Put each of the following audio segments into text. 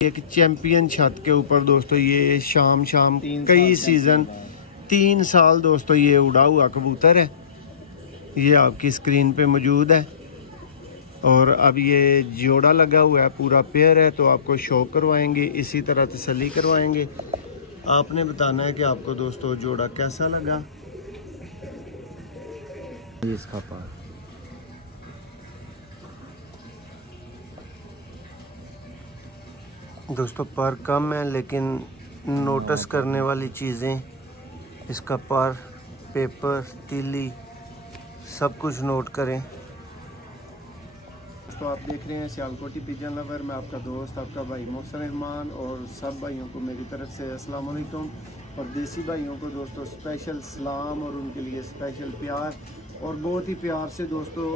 एक चैंपियन छत के ऊपर दोस्तों ये शाम कई सीज़न 3 साल दोस्तों ये उड़ा हुआ कबूतर है। ये आपकी स्क्रीन पे मौजूद है और अब ये जोड़ा लगा हुआ है, पूरा पेयर है। तो आपको शो करवाएंगे, इसी तरह तसल्ली करवाएंगे। आपने बताना है कि आपको दोस्तों जोड़ा कैसा लगा। इसका पार दोस्तों पर कम है, लेकिन नोटिस करने वाली चीज़ें, इसका पर, पेपर, तीली, सब कुछ नोट करें। दोस्तों आप देख रहे हैं सियालकोटी पिजन लवर। मैं आपका दोस्त, आपका भाई मोहसिन रहमान, और सब भाइयों को मेरी तरफ से अस्सलाम वालेकुम। और देसी भाइयों को दोस्तों स्पेशल सलाम और उनके लिए स्पेशल प्यार। और बहुत ही प्यार से दोस्तों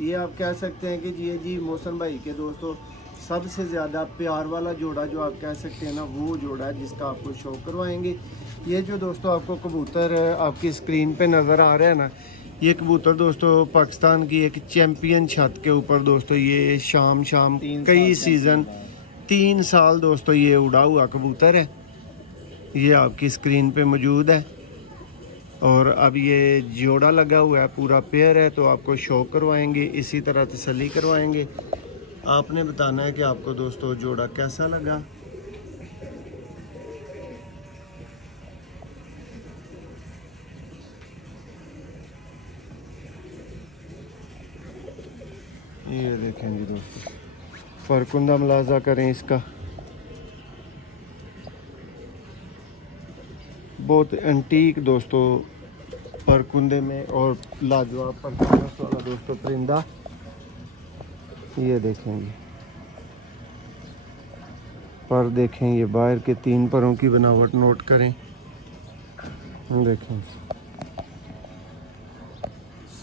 ये आप कह सकते हैं कि जी मोहसिन भाई के दोस्तों सबसे ज़्यादा प्यार वाला जोड़ा जो आप कह सकते हैं ना, वो जोड़ा है जिसका आपको शो करवाएंगे। ये जो दोस्तों आपको कबूतर आपकी स्क्रीन पे नज़र आ रहा है ना, ये कबूतर दोस्तों पाकिस्तान की एक चैंपियन छत के ऊपर दोस्तों ये शाम कई सीज़न 3 साल दोस्तों ये उड़ा हुआ कबूतर है। ये आपकी स्क्रीन पे मौजूद है और अब ये जोड़ा लगा हुआ है, पूरा पेयर है। तो आपको शो करवाएंगे, इसी तरह तसल्ली करवाएंगे। आपने बताना है कि आपको दोस्तों जोड़ा कैसा लगा। ये देखें जी दोस्तों, फरकुंदा मुलाजा करें इसका, बहुत एंटीक दोस्तों फरकुंदे में और लाजवाब परफॉर्मेंस वाला दोस्तों परिंदा। ये देखेंगे पर देखें, ये बाहर के 3 परों की बनावट नोट करें। देखें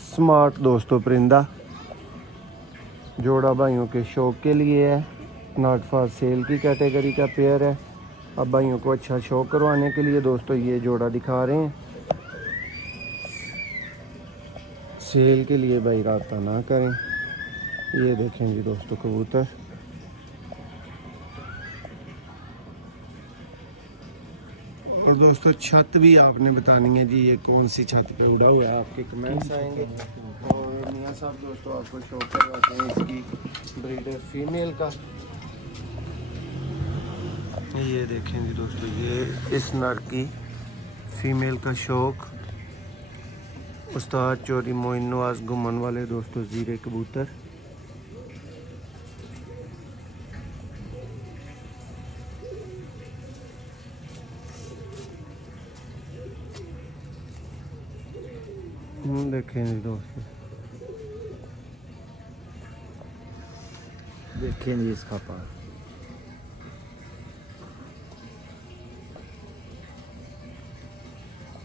स्मार्ट दोस्तों परिंदा, जोड़ा भाइयों के शौक के लिए है, नॉट फॉर सेल की कैटेगरी का पेयर है। अब भाइयों को अच्छा शौक करवाने के लिए दोस्तों ये जोड़ा दिखा रहे हैं। सेल के लिए भाई राब्ता ना करें। ये देखें जी दोस्तों कबूतर, और दोस्तों छत भी आपने बतानी है जी, ये कौन सी छत पे उड़ा हुआ है। आपके कमेंट्स आएंगे। और मियां साहब दोस्तों आपको शो करवाते हैं इसकी ब्रीडर फीमेल का। ये देखें जी दोस्तों, ये इस नर की फीमेल का शौक। उस्ताद चोरी मोइन नवाज घुमन वाले दोस्तों जीरे कबूतर। देखें जी दोस्तों, देखें जी इसका पार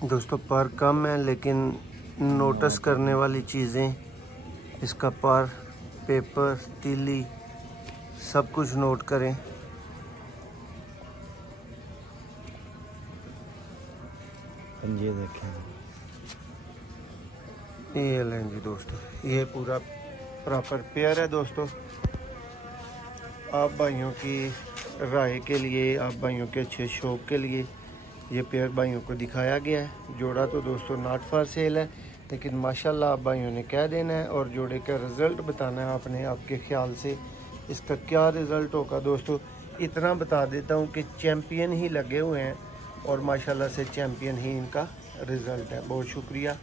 दोस्तों पर कम है, लेकिन नोटिस करने वाली चीज़ें, इसका पर, पेपर, तीली, सब कुछ नोट करें। पंजे देखें। ये लें जी दोस्तों, ये पूरा प्रॉपर पेयर है दोस्तों। आप भाइयों की राय के लिए, आप भाइयों के अच्छे शौक के लिए ये पेयर भाइयों को दिखाया गया है। जोड़ा तो दोस्तों नॉट फॉर सेल है, लेकिन माशाल्लाह आप भाइयों ने कह देना है और जोड़े का रिज़ल्ट बताना है आपने। आपके ख्याल से इसका क्या रिज़ल्ट होगा दोस्तों। इतना बता देता हूँ कि चैम्पियन ही लगे हुए हैं और माशाल्लाह से चैम्पियन ही इनका रिज़ल्ट है। बहुत शुक्रिया।